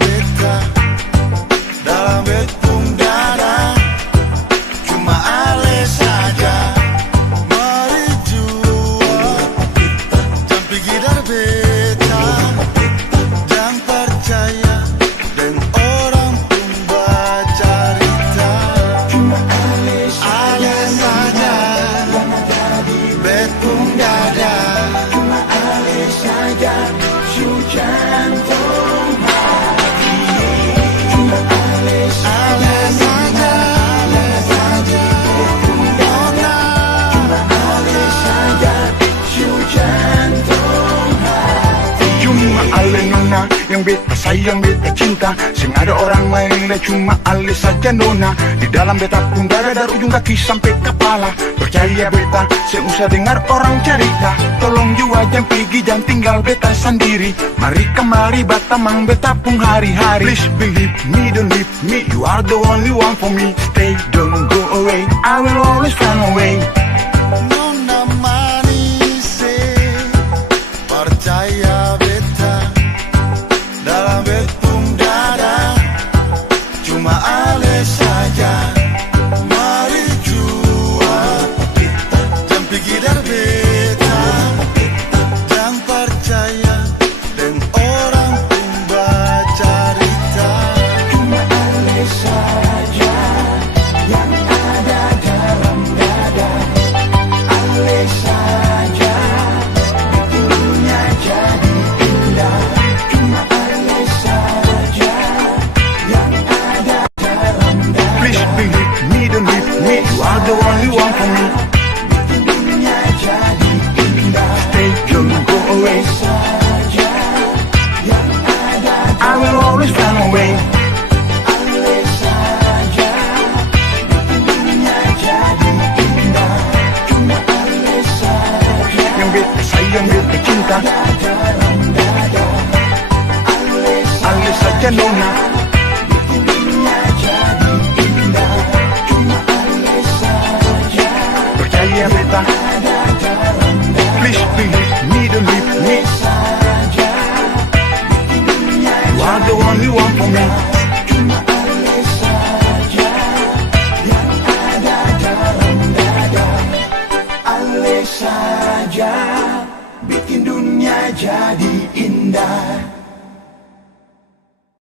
beta dalam betung dada, cuma ale saja. Mari jua jangan pergi dari beta, jangan percaya dan orang pun bercerita. Cuma ale saja yang ada di betung dada, cuma ale saja jantung hati. Cuma ale saja nona, cuma ale saja jantung hati. Cuma ale nona yang beta sayang, beta cinta. Sing ada orang lain dan cuma ale saja nona. Di dalam beta pun dada dari ujung kaki sampai kepala. Percaya beta, sing usah dengar orang cerita. Tolong jua jangan pergi, jangan tinggal beta sendiri. Mari kemari batamang beta pun hari-hari. Please believe me, don't leave me. You are the only one for me. Stay, don't go away. I will always find a way. Nona manis, percaya beta dalam betung dada, cuma ale saja. Mari jua jangan pergi dari beta, jangan percaya dan orang pun bercerita. Cuma ale saja yang ada dalam dada, ale saja bikin dunia jadi indah. Cuma ale saja yang ada dalam dada. Please believe me, don't leave me. You are the only one for me. Bikin dunia jadi indah. Stay, don't go away. Saja yang ada I will always find a way. ale saja bikin dunia jadi indah. Cuma ale saja Yang beta sayang, beta cinta. dalam dada, ale Ale saja nona. bikin dunia jadi indah. Cuma ale saja Percaya beta. dalam dada Please believe me, don't leave me. saja bikin dunia You are the only one for me. cuma ale saja yang ada dalam dada, ale saja bikin dunia jadi indah.